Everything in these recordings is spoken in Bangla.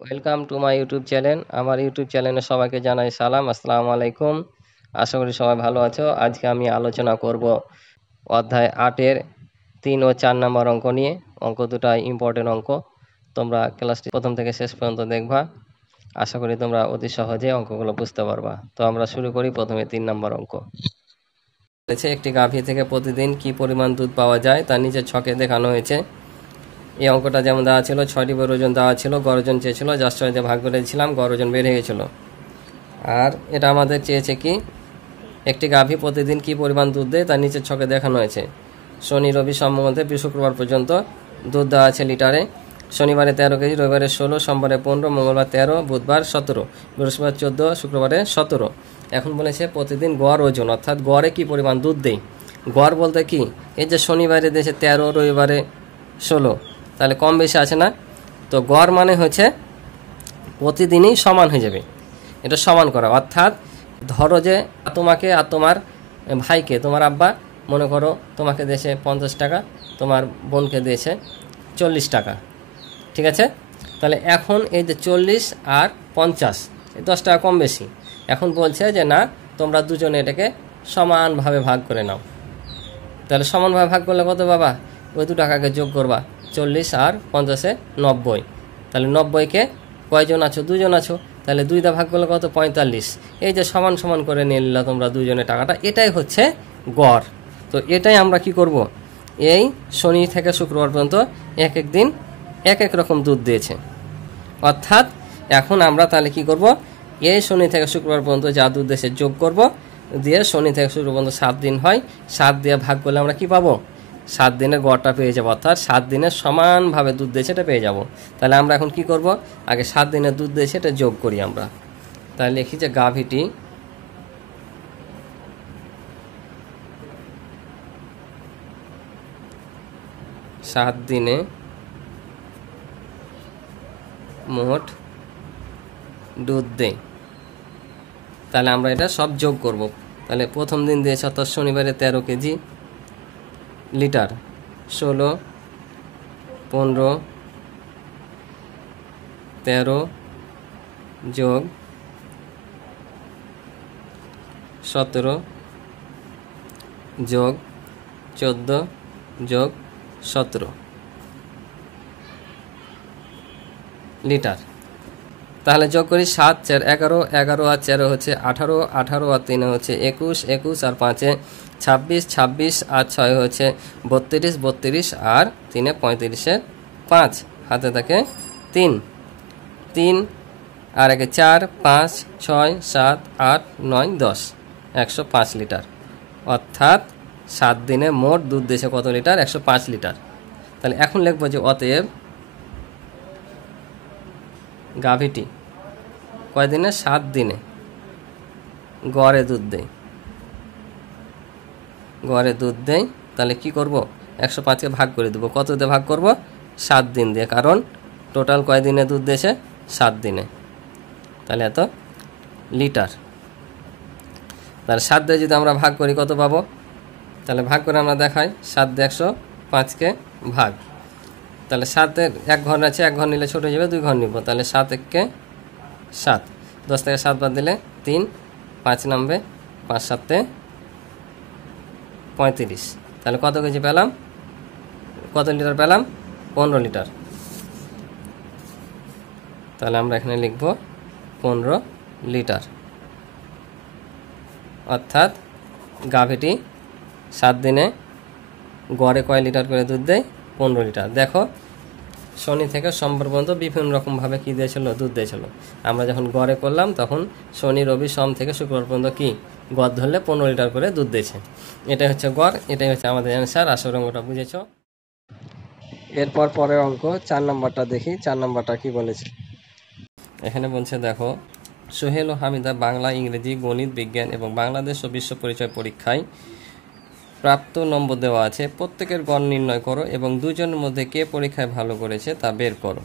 Welcome to my YouTube channel. আমার ইউটিউব চ্যানেলে সবাইকে জানাই সালাম, আসসালামু আলাইকুম। আশা করি সবাই ভালো আছো। আজকে আমি আলোচনা করব অধ্যায় 8-এর 3 ও 4 নম্বর অঙ্ক নিয়ে। অঙ্ক দুটো ইম্পর্টেন্ট অঙ্ক, তোমরা ক্লাসটি প্রথম থেকে শেষ পর্যন্ত দেখবা। আশা করি তোমরা অতি সহজে অঙ্কগুলো বুঝতে পারবা। তো আমরা শুরু করি প্রথমে 3 নম্বর অঙ্ক। একটি গাভী থেকে প্রতিদিন কি পরিমাণ দুধ পাওয়া যায় তা নিচে ছকে দেখানো হয়েছে। এই অঙ্কটা যেমন দেওয়া ছিল, 6টি বইয়ের ওজন দেওয়া ছিল, গড় ওজন চেয়েছিল, জাস্ট 6 দিয়ে ভাগ করেছিলাম, গড় ওজন বেড়ে গেছিলো। আর এটা আমাদের চেয়েছে কি, একটি গাভী প্রতিদিন কি পরিমাণ দুধ দেয় তার নিচের ছকে দেখানো হয়েছে। শনি রবি সোমবার মধ্যে শুক্রবার পর্যন্ত দুধ দেওয়া আছে লিটারে। শনিবারে 13 কেজি, রবিবারে 16, সোমবারে 15, মঙ্গলবার 13, বুধবার 17, বৃহস্পতিবার 14, শুক্রবারে 17। এখন বলেছে প্রতিদিন গড় ওজন, অর্থাৎ গড়ে কি পরিমাণ দুধ দেয়। গড় বলতে কি, এই যে শনিবারে দিয়েছে 13, রবিবারে 16, তাহলে কম বেশি আছে না? তো গড় মানে হচ্ছে প্রতিদিনই সমান হয়ে যাবে, এটা সমান করা। অর্থাৎ ধরো যে তোমাকে আর তোমার ভাইকে, তোমার আব্বা মনে করো তোমাকে দিয়েছে 50 টাকা, তোমার বোনকে দিয়েছে 40 টাকা, ঠিক আছে? তাহলে এখন এই যে 40 আর 50, এই 10 টাকা কম বেশি। এখন বলছে যে না, তোমরা দুজনে এটাকে সমানভাবে ভাগ করে নাও। তাহলে সমানভাবে ভাগ করলে কত বাবা? ওই 2 টাকাকে যোগ করবা, 40 আর 50-এ 90। তাহলে 90-কে কয়জন আছো? 2 জন আছো। তাহলে 2 দিয়ে ভাগ করলে কত? 45। এই যে সমান সমান করে নিয়ে নিলা তোমরা দুজনের টাকাটা, এটাই হচ্ছে গড়। তো এটাই আমরা কি করব, এই শনি থেকে শুক্রবার পর্যন্ত এক এক দিন এক এক রকম দুধ দিয়েছে। অর্থাৎ এখন আমরা তাহলে কি করব, এই শনি থেকে শুক্রবার পর্যন্ত যা দুধ দিয়েছে যোগ করব, দিয়ে শনি থেকে শুক্রবার পর্যন্ত 7 দিন হয়, 7 দিয়ে ভাগ করলে আমরা কি পাবো? 7 দিনের গড়টা পেয়ে যাবো। অর্থাৎ 7 দিনের সমানভাবে দুধ দিয়েছে এটা পেয়ে যাব। তাহলে আমরা এখন কি করব, আগে 7 দিনের দুধ দিয়েছে এটা যোগ করি আমরা। তাহলে লিখি যে গাভীটি সাত দিনে মোট দুধ দেয়। তাহলে আমরা এটা সব যোগ করব। তাহলে প্রথম দিন দিয়েছে অর্থাৎ শনিবারে 13 কেজি লিটার, 16, 15, 13 যোগ 17 যোগ 14 যোগ 17 লিটার। তাহলে যোগ করি, 7, 4, 11, 11 আর 4 হচ্ছে 18, 18 আর 3 হচ্ছে 21, 21 আর 5-এ 26, 26 আর 6 হচ্ছে 32, 32 আর 3-এ 35-এর 5, হাতে থাকে 3, 3 আর 1-এ 4, 5, 6, 7, 8, 9, 10, 105 লিটার। অর্থাৎ 7 দিনে মোট দুধ দিয়েছে কত লিটার? 105 লিটার। তাহলে এখন লিখবো যে অতএব গাভীটি কয়দিনে? 7 দিনে গড়ে দুধ দেয়, গড়ে দুধ দেয়। তাহলে কি করব, 105-কে ভাগ করে দেবো। কত দিয়ে ভাগ করব? 7 দিন দিয়ে, কারণ টোটাল কয় দিনে দুধ দিয়েছে? 7 দিনে। তাহলে এত লিটার। তাহলে 7 দিয়ে যদি আমরা ভাগ করি কত পাবো? তাহলে ভাগ করে আমরা দেখাই, 7 দিয়ে 105-কে ভাগ। তাহলে 7-এর 1 ঘর আছে, 1 ঘর নিলে ছোট হয়ে যাবে, 2 ঘর নিব। তাহলে 7 1-কে 7, 10 থেকে 7 বাদ দিলে 3, 5 নামবে, 5 7-এ 35। তাহলে কত কেজি পেলাম? কত লিটার পেলাম? 15 লিটার। তাহলে আমরা এখানে লিখব 15 লিটার। অর্থাৎ গাভীটি 7 দিনে গড়ে কয় লিটার করে দুধ দেয়? 15 লিটার। দেখো শনি থেকে সোমবার পর্যন্ত বিভিন্ন রকমভাবে কী দিয়েছিল? দুধ দিয়েছিল। আমরা যখন গড়ে করলাম তখন শনি রবি সোম থেকে শুক্রবার পর্যন্ত কি গড় ধরলে 15 লিটার করে দুধ দিয়েছে। এটাই হচ্ছে গড়, এটাই হচ্ছে আমাদের অ্যান্সার। আসল অঙ্কটা বুঝেছ। এরপর পরের অঙ্ক 4 নম্বরটা দেখি। 4 নম্বরটা কি বলেছে এখানে বলছে, দেখো সোহেল ও হামিদা বাংলা, ইংরেজি, গণিত, বিজ্ঞান এবং বাংলাদেশ ও বিশ্ব পরিচয় পরীক্ষায় প্রাপ্ত নম্বর দেওয়া আছে। প্রত্যেকের গড় নির্ণয় করো এবং দুজনের মধ্যে কে পরীক্ষায় ভালো করেছে তা বের করো।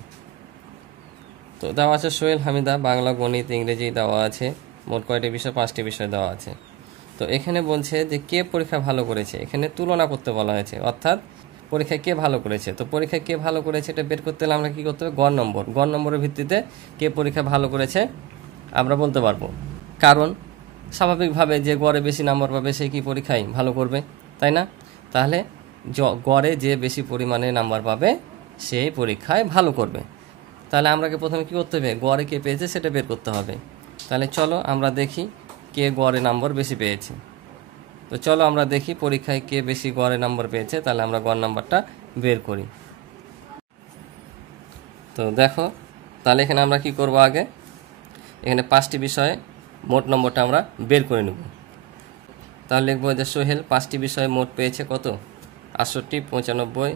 তো দেওয়া আছে সোহেল হামিদা বাংলা, গণিত, ইংরেজি দেওয়া আছে। মোট কয়টি বিষয়? 5টি বিষয় দেওয়া আছে। তো এখানে বলছে যে কে পরীক্ষা ভালো করেছে, এখানে তুলনা করতে বলা হয়েছে। অর্থাৎ পরীক্ষায় কে ভালো করেছে। তো পরীক্ষায় কে ভালো করেছে এটা বের করতে হলে আমরা কী করতে হবে, গড় নম্বর। গড় নম্বরের ভিত্তিতে কে পরীক্ষায় ভালো করেছে আমরা বলতে পারবো। কারণ স্বাভাবিকভাবে যে গড়ে বেশি নাম্বার পাবে সে কি পরীক্ষায় ভালো করবে, তাই না? তাহলে গড়ে যে বেশি পরিমাণে নাম্বার পাবে সেই পরীক্ষায় ভালো করবে। তাহলে আমরাকে প্রথমে কী করতে হবে, গড়ে কে পেয়েছে সেটা বের করতে হবে। তাহলে চলো আমরা দেখি কে গড়ে নাম্বার বেশি পেয়েছে। তো চলো আমরা দেখি পরীক্ষায় কে বেশি গড়ে নাম্বার পেয়েছে। তাহলে আমরা গড় নাম্বারটা বের করি। তো দেখো, তাহলে এখানে আমরা কি করব, আগে এখানে 5টি বিষয়ে মোট নম্বরটা আমরা বের করে নেব। তাহলে লিখবো যে সোহেল 5টি বিষয়ে মোট পেয়েছে কত, 68, 95,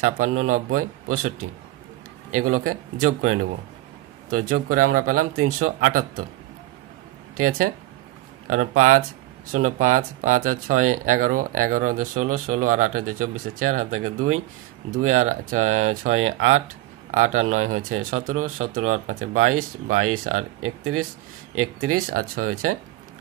56, 90, 65। এগুলোকে যোগ করে নেব। তো যোগ করে আমরা পেলাম 378। ঠিক আছে, কারণ 5, 0, 5, 5 আর 6 11, 11 আর 16, 16 আর 8 হচ্ছে 24, 4 হাত থেকে 2, 2 আর 6 8, 8 আর 9 হয়েছে 17, 17 আর 5 22, 22 আর 31, 31 আর 6 হয়েছে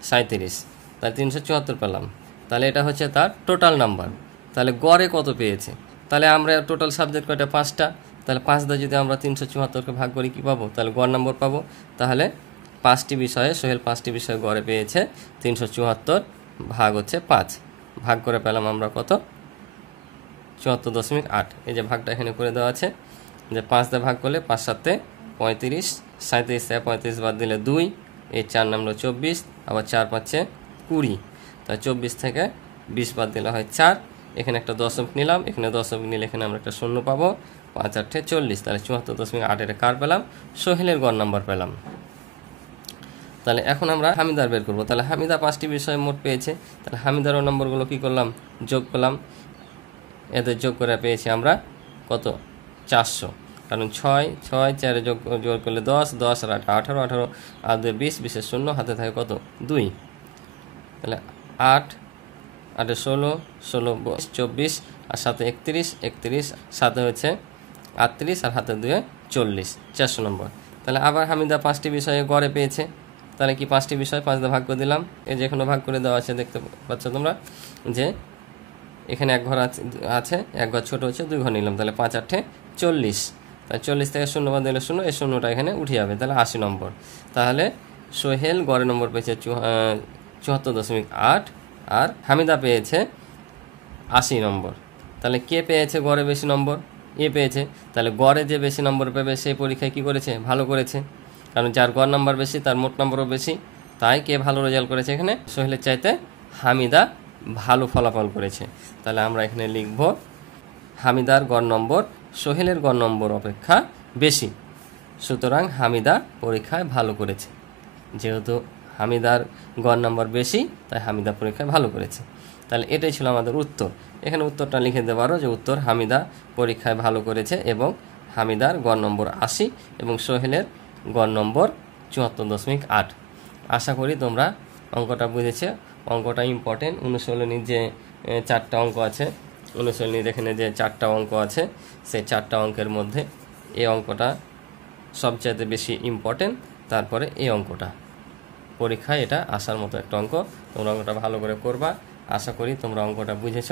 37। তাহলে 374 পেলাম। তাহলে এটা হচ্ছে তার টোটাল নাম্বার। তাহলে গড়ে কত পেয়েছে, তাহলে আমরা টোটাল সাবজেক্ট কয়টা, 5টা। তাহলে 5 দিয়ে যদি আমরা 374কে ভাগ করি কী পাবো, তাহলে গড় নম্বর পাবো। তাহলে 5টি বিষয়ে সোহেল 5টি বিষয়ে গড়ে পেয়েছে 374 ভাগ হচ্ছে 5, ভাগ করে পেলাম আমরা কত, 74.8। এই যে ভাগটা এখানে করে দেওয়া আছে, যে 5 দিয়ে ভাগ করলে 5 7 35, 37 থেকে 35 বাদ দিলে 2, এই 4 নামলো 24, আবার 4 5 20। তাই 24 থেকে 20 বাদ দিলে হয় 4। এখানে একটা দশমিক নিলাম, এখানে দশমিক নিলে এখানে আমরা একটা শূন্য পাবো। 5 8 40। তাহলে 74.8 কার পেলাম, সোহেলের গড় নাম্বার পেলাম। তাহলে এখন আমরা হামিদার বের করব। তাহলে হামিদা 5টি বিষয় মোট পেয়েছে। তাহলে হামিদারও নম্বরগুলো কী করলাম, যোগ করলাম। এদের যোগ করে পেয়েছি আমরা কত, 400। কারণ 6 6 4 যোগ করলে 10, 10 আর 8 18, 18 আর 2 20, 20 শূন্য হাতে থাকে কত, 2। তাহলে 8 8 16, 16 24 আর 7 31, 31 সাথে হচ্ছে 38 আর হাতে 2 40, 400 নম্বর। তাহলে আবার হামিদা 5টি বিষয়ে গড়ে পেয়েছে। তাহলে কি 5টি বিষয় 5 দিয়ে ভাগ করে দিলাম। এই যেখানে ভাগ করে দেওয়া আছে, দেখতে পাচ্ছ তোমরা যে এখানে এক ঘর আছে, এক ঘর ছোটো হচ্ছে, 2 ঘর নিলাম। তাহলে 5 8 40। তাহলে 40 থেকে শূন্য বাদ দিলে শূন্য, এই শূন্যটা এখানে উঠে যাবে। তাহলে 80 নম্বর। তাহলে সোহেল গড়ে নম্বর পেয়েছে 74.8 আর হামিদা পেয়েছে 80 নম্বর। তাহলে কে পেয়েছে গড়ে বেশি নম্বর, এ পেয়েছে। তাহলে গড়ে যে বেশি নম্বর পাবে সেই পরীক্ষায় কী করেছে, ভালো করেছে। কারণ যার গড় নাম্বার বেশি তার মোট নম্বরও বেশি। তাই কে ভালো রেজাল্ট করেছে, এখানে সোহেলের চাইতে হামিদা ভালো ফলাফল করেছে। তাহলে আমরা এখানে লিখব হামিদার গড় নম্বর সোহেলের গড় নম্বর অপেক্ষা বেশি, সুতরাং হামিদা পরীক্ষায় ভালো করেছে। যেহেতু হামিদার গড় নম্বর বেশি তাই হামিদা পরীক্ষায় ভালো করেছে। তাহলে এটাই ছিল আমাদের উত্তর। এখানে উত্তরটা লিখে দিতে পারো যে উত্তর হামিদা পরীক্ষায় ভালো করেছে এবং হামিদার গড় নম্বর 80 এবং সোহেলের গড় নম্বর 74.8। আশা করি তোমরা অঙ্কটা বুঝেছে। অঙ্কটা ইম্পর্টেন্ট। অনুশীলনীর যে 4টা অঙ্ক আছে, অনুশীলনীর এখানে যে 4টা অঙ্ক আছে, সেই 4টা অঙ্কের মধ্যে এই অঙ্কটা সবচাইতে বেশি ইম্পর্টেন্ট। তারপরে এই অঙ্কটা পরীক্ষায় এটা আসার মতো একটা অঙ্ক। তোমরা অঙ্কটা ভালো করে করবা। আশা করি তোমরা অঙ্কটা বুঝেছ।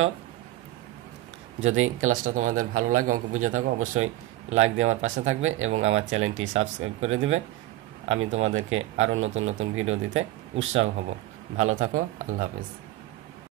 যদি ক্লাসটা তোমাদের ভালো লাগে, অঙ্ক বুঝে থাকো, অবশ্যই লাইক দিয়ে আমার পাশে থাকবে এবং আমার চ্যানেলটি সাবস্ক্রাইব করে দিবে। আমি তোমাদেরকে আরও নতুন নতুন ভিডিও দিতে উৎসাহ হব। ভালো থাকো, আল্লাহ হাফেজ।